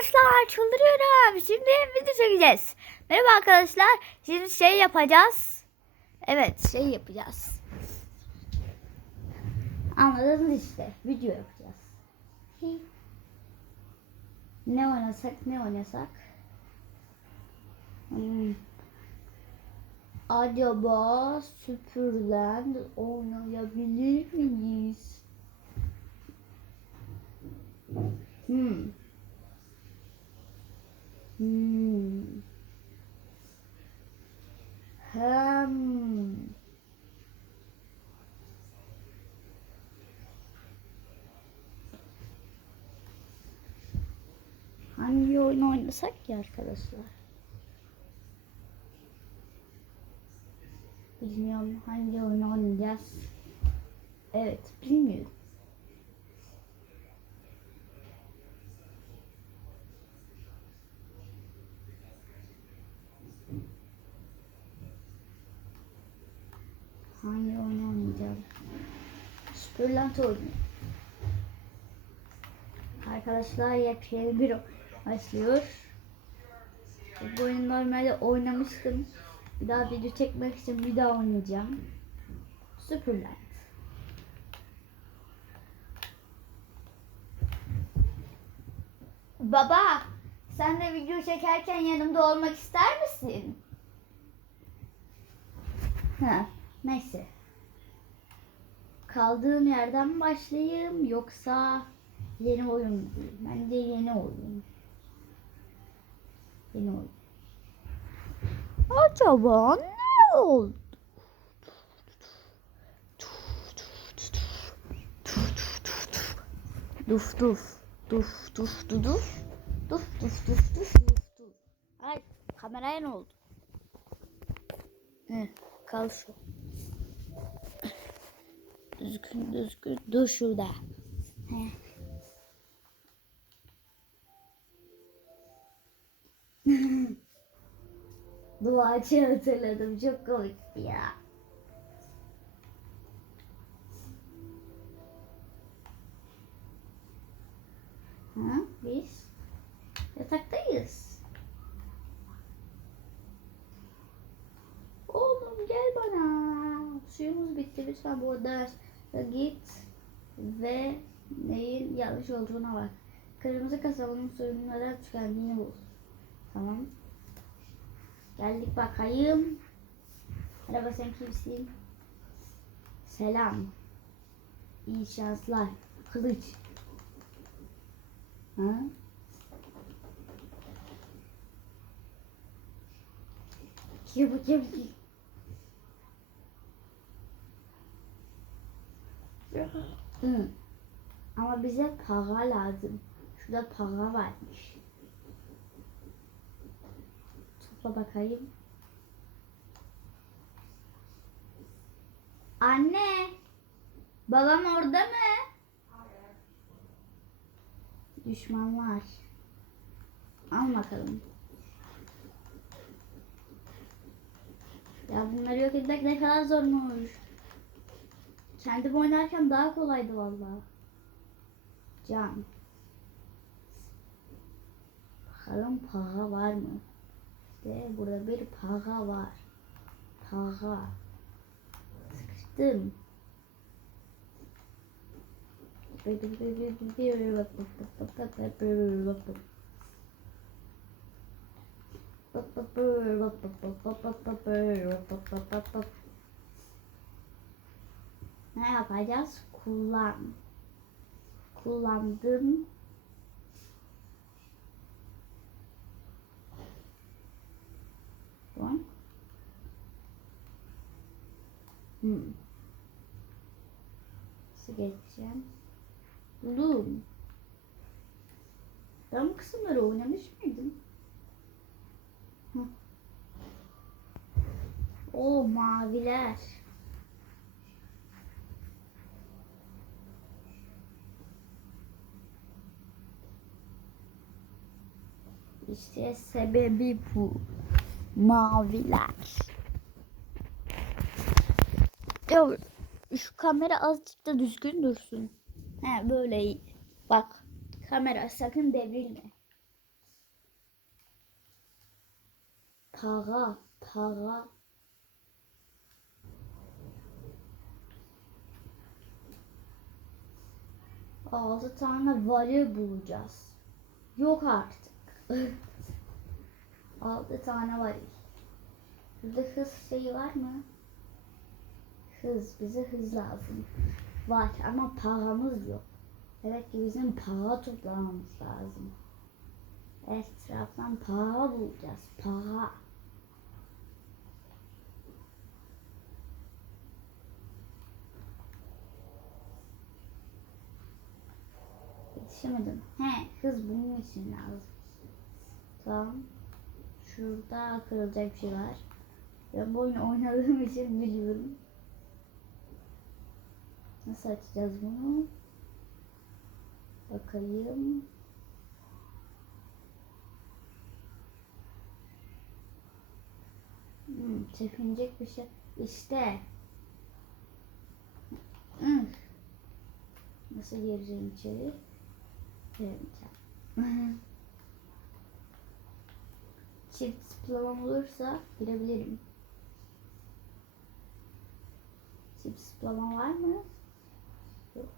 arkadaşlar çıldırıyorum. Şimdi video çekeceğiz. Merhaba arkadaşlar. Şimdi şey yapacağız. Evet şey yapacağız. Anladınız işte. Video yapacağız. Ne oynasak ne oynasak. Hmm. Acaba Superland oynayabilir miyiz? Hmm. Hmm. Hem. Hangi oyun oynasak ki arkadaşlar? Bilmiyorum hangi oyun oynayacağız. Evet bilmiyorum. Hangi oyun oynayacağım? Superland oyunu. Arkadaşlar yepyeni bir başlıyor. Bu oyunu normalde oynamıştım. Bir daha video çekmek için bir daha oynayacağım. Superland. Baba, sen de video çekerken yanımda olmak ister misin? Ha, neyse. Kaldığım yerden başlayayım yoksa yeni oyun mu? Bence yeni oyun. Yeni oyun. Acaba ne oldu? Duf duf. Duf duf du duf. Duf duf duf duf duf duf. Ay kameraya ne oldu? He, kal şu. Düzgün düzgün dur şurada. He. Duacı hatırladım. Çok komikti ya. Ha, biz yataktayız. Oğlum gel bana. Suyumuz bitti. Lütfen burada git ve neyin yanlış olduğuna bak. Kırmızı kasabanın neden tükendiğini bul. Tamam. Geldik bakayım. Merhaba sen kimsin? Selam. İyi şanslar. Kılıç. Ha? Kim bu kim Hı. Ama bize para lazım. Şurada para varmış. Topla bakayım. Anne. Babam orada mı? Düşmanlar. Al bakalım. Ya bunları yok etmek ne kadar zormuş. Kendim oynarken daha kolaydı vallahi. Can. Bakalım para var mı? İşte burada bir para var. Para. Sıkıştım. Ne yapacağız? Kullan. Kullandım. Hmm. Nasıl geçeceğim? Buldum. Ben bu kısımları oynamış mıydım? Hı. O maviler. İşte sebebi bu. Maviler. Ya şu kamera azıcık da düzgün dursun. He böyle iyi. Bak kamera sakın devrilme. Para, para. Altı tane varil bulacağız. Yok artık. Altı tane varil. Burada hız şeyi var mı? Hız, bize hız lazım. Var ama paramız yok. Evet ki bizim para toplamamız lazım. Etraftan para bulacağız. Para. Yetişemedim. He, hız bunun için lazım. Tamam. Şurada kırılacak bir şey var. Ben bu oyunu oynadığım için biliyorum. Nasıl açacağız bunu? Bakayım. Hmm, çekinecek bir şey. İşte. Hmm. Nasıl gireceğim içeri? Giremeyeceğim. Çift zıplamam olursa girebilirim. Çift zıplama var mı? Yok.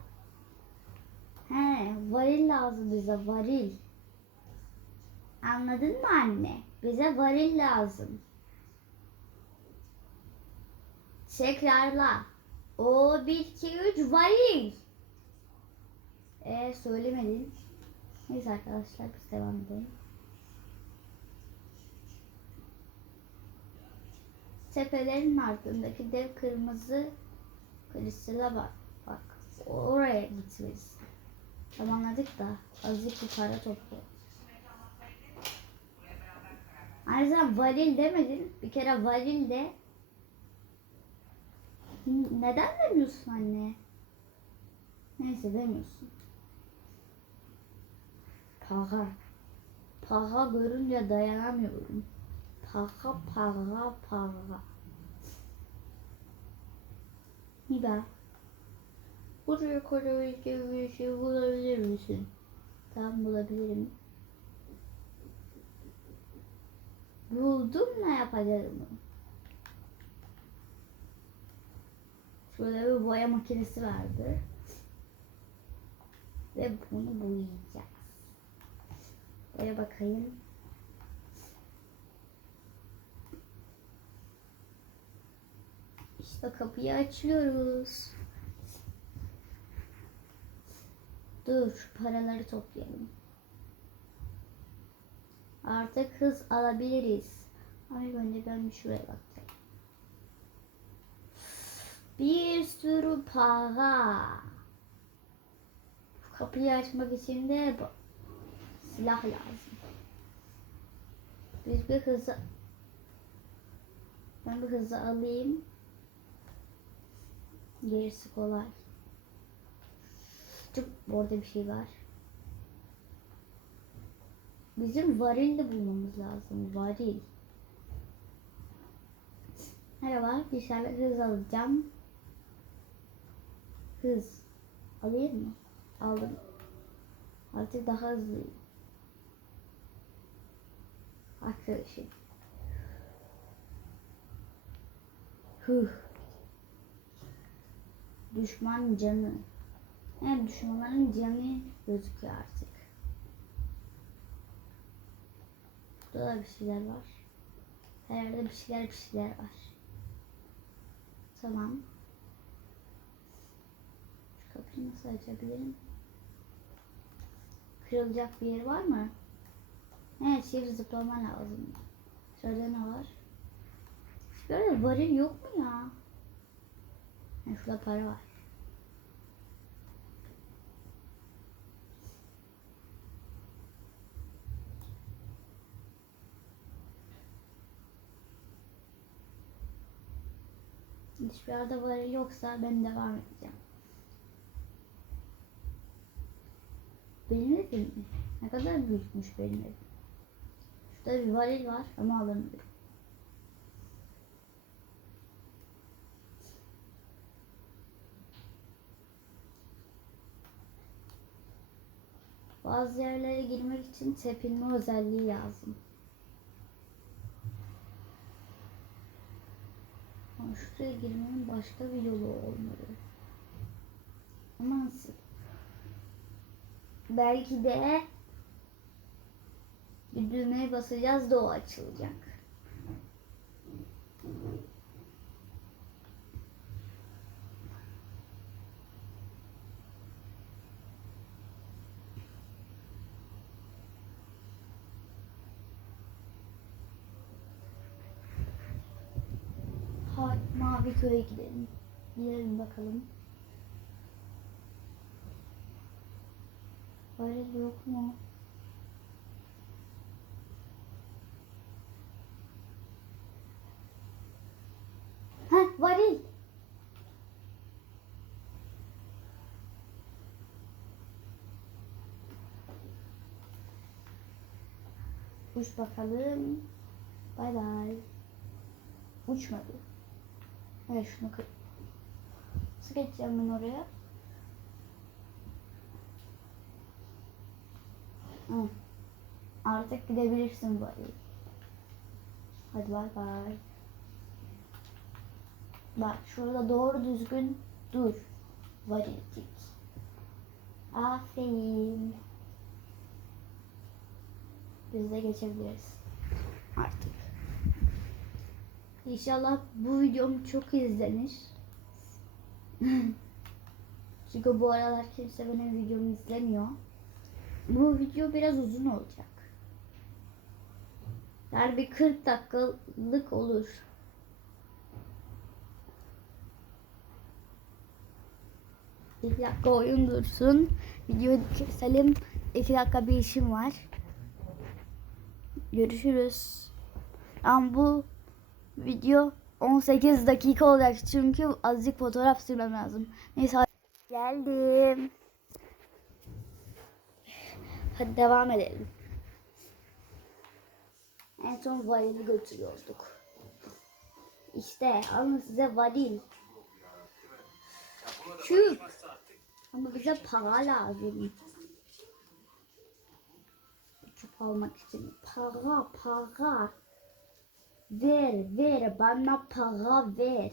He, varil lazım bize, varil. Anladın mı anne? Bize varil lazım. Tekrarla. O 1 2 3 varil. E söylemedin. Neyse arkadaşlar biz devam edelim. Tepelerin ardındaki dev kırmızı kristale bak. Bak oraya gitmelisin. Tamamladık da azıcık bir para. Hani sen varil demedin. Bir kere varil de. Neden demiyorsun anne? Neyse demiyorsun. Para. Para görünce dayanamıyorum. Para, para, para. Hiba. Buraya kocaman bir şey bulabilir misin? Tamam bulabilirim. Buldum ne yapacağım? Şöyle bir boya makinesi vardı. Ve bunu boyayacağız. Böyle bakayım. İşte kapıyı açıyoruz. Dur paraları toplayalım. Artık hız alabiliriz. Ama önce ben bir şuraya bakacağım. Bir sürü para. Kapıyı açmak için de bu- silah lazım. Biz bir hızı ben bir hızı alayım. Gerisi kolay. Çok orada bir şey var. Bizim varil de bulmamız lazım. Varil. Merhaba. Dışarıda hız alacağım. Hız. Alayım mı? Aldım. Artık daha hızlıyım. Arkadaşım. Huh. Düşman canı. Hem düşmanların canı gözüküyor artık. Burada da bir şeyler var. Her yerde bir şeyler bir şeyler var. Tamam. Şu kapıyı nasıl açabilirim? Kırılacak bir yer var mı? Evet, çift zıplama lazım. Şurada ne var? Şurada varil yok mu ya? Ha, şurada para var. Hiçbir yerde varil yoksa ben devam edeceğim. Benim evim mi? Ne kadar büyükmüş benim evim. Şurada bir varil var ama alamıyorum. Bazı yerlere girmek için tepinme özelliği lazım. Ama şuraya girmenin başka bir yolu olmalı. Ama nasıl? Belki de bir düğmeye basacağız da o açılacak. Mavi köye gidelim. Gidelim bakalım. Öyle yok mu? Heh, varil. Uç bakalım. Bay bay. Uçmadı. Evet şunu kır. Nasıl geçeceğim ben oraya? Hı. Artık gidebilirsin varil. Hadi bay bay. Bak şurada doğru düzgün dur. Varilcik. Aferin. Biz de geçebiliriz. Artık. İnşallah bu videom çok izlenir. Çünkü bu aralar kimse benim videomu izlemiyor. Bu video biraz uzun olacak. Yani bir 40 dakikalık olur. İki dakika oyun dursun. Videoyu keselim. İki dakika bir işim var. Görüşürüz. Ama bu video 18 dakika olacak çünkü azıcık fotoğraf sürmem lazım. Neyse geldim. Hadi devam edelim. En son varili götürüyorduk. İşte alın size varil. Küp. Ama bize para lazım. Küp almak için para para. Ver ver bana para ver.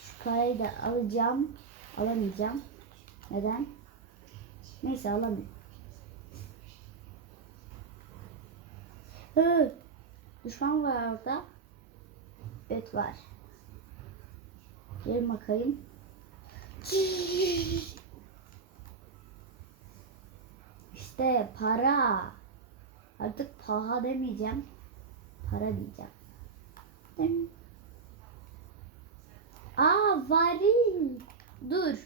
Şu parayı da alacağım. Alamayacağım. Neden? Neyse alamıyorum. Hı. Düşman var orada. Evet var. Gelin bakayım. İşte para. Artık paha demeyeceğim. Para diyeceğim. Mi? Aa varil. Dur.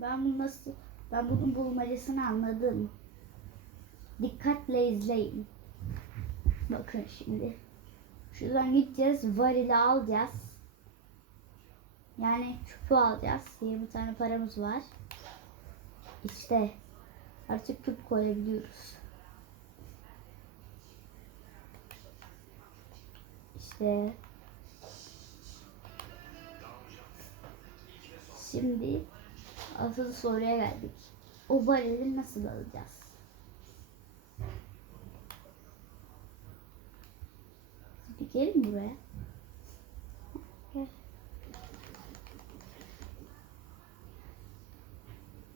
Ben bunu nasıl ben bunun bulmacasını anladım. Dikkatle izleyin. Bakın şimdi. Şuradan gideceğiz. Varili alacağız. Yani küpü alacağız. 20 tane paramız var. İşte artık küp koyabiliyoruz. İşte şimdi asıl soruya geldik. O varili nasıl alacağız? Bir gelin buraya.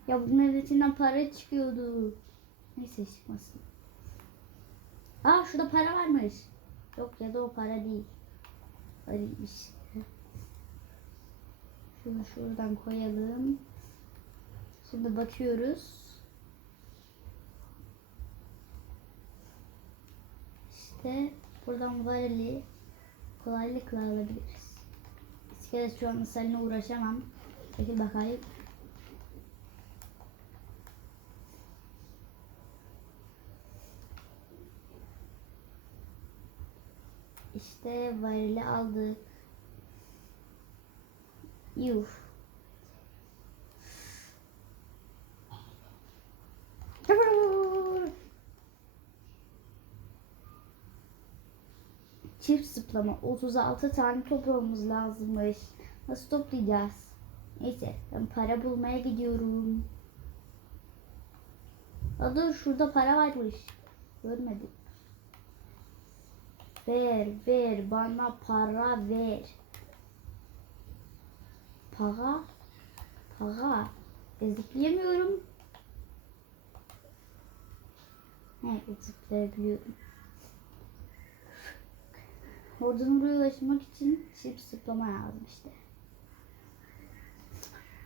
Ya bunun içinden para çıkıyordu. Neyse çıkmasın. Aa şurada para varmış. Yok ya da o para değil. Paraymış. Şunu şuradan koyalım. Şimdi bakıyoruz. İşte buradan varili kolaylıkla alabiliriz. İskelet şu an seninle uğraşamam. Peki bakayım. İşte varili aldık. Yuh. Çift zıplama 36 tane toprağımız lazımmış. Nasıl toplayacağız? Neyse ben para bulmaya gidiyorum. Aa, dur şurada para varmış. Görmedim. Ver, ver. Bana para ver. Para, para. E, zıplayamıyorum. He, zıplayabiliyorum. Oradan oraya ulaşmak için çift zıplama lazım işte.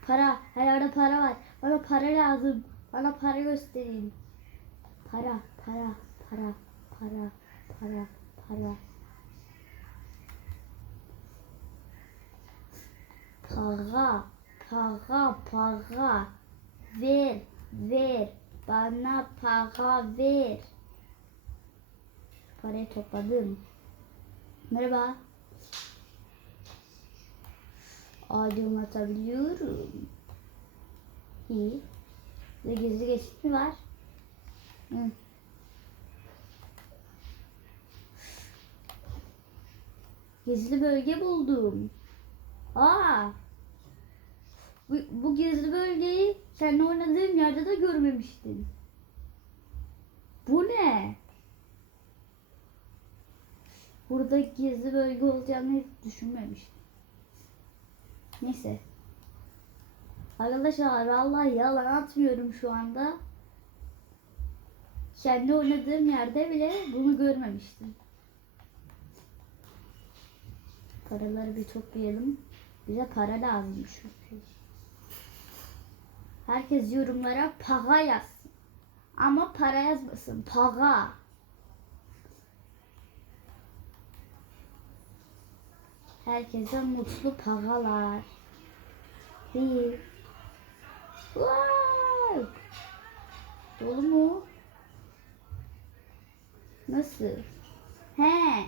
Para. Her yerde para var. Bana para lazım. Bana para gösterin. Para, para, para, para, para, para. Para, para, para. Ver, ver. Bana para ver. Parayı topladım. Merhaba. Adım atabiliyorum. İyi. Ve gizli geçit mi var? Hı. Gizli bölge buldum. Aa. Bu, bu gizli bölgeyi sen oynadığın yerde de görmemiştin. Bu ne? Burada gizli bölge olacağını hiç düşünmemiştim. Neyse. Arkadaşlar vallahi yalan atmıyorum şu anda. Kendi oynadığım yerde bile bunu görmemiştim. Paraları bir toplayalım. Bize para lazım çünkü. Herkes yorumlara para yazsın. Ama para yazmasın. Para. Herkese mutlu paralar. Bir. Wow. Dolu mu? Nasıl? He.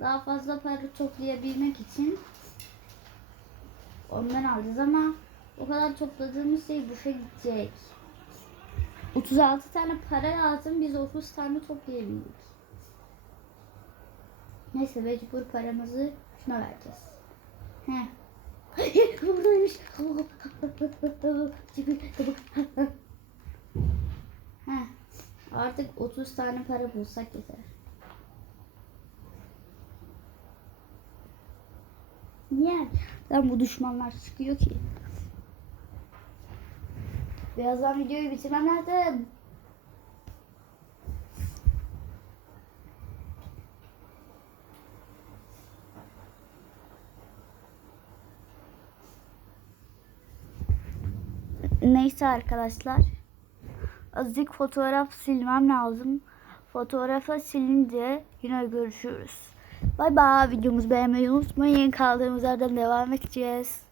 Daha fazla para toplayabilmek için ondan alacağız ama o kadar topladığımız şey boşa gidecek. 36 tane para lazım. Biz 30 tane toplayabildik. Neyse mecbur paramızı şuna vereceğiz. He. Buradaymış. He. Artık 30 tane para bulsak yeter. Niye? Lan bu düşmanlar çıkıyor ki. Birazdan videoyu bitirmem lazım. Neyse arkadaşlar. Azıcık fotoğraf silmem lazım. Fotoğrafı silince yine görüşürüz. Bay bay. Videomuzu beğenmeyi unutmayın. Kaldığımız yerden devam edeceğiz.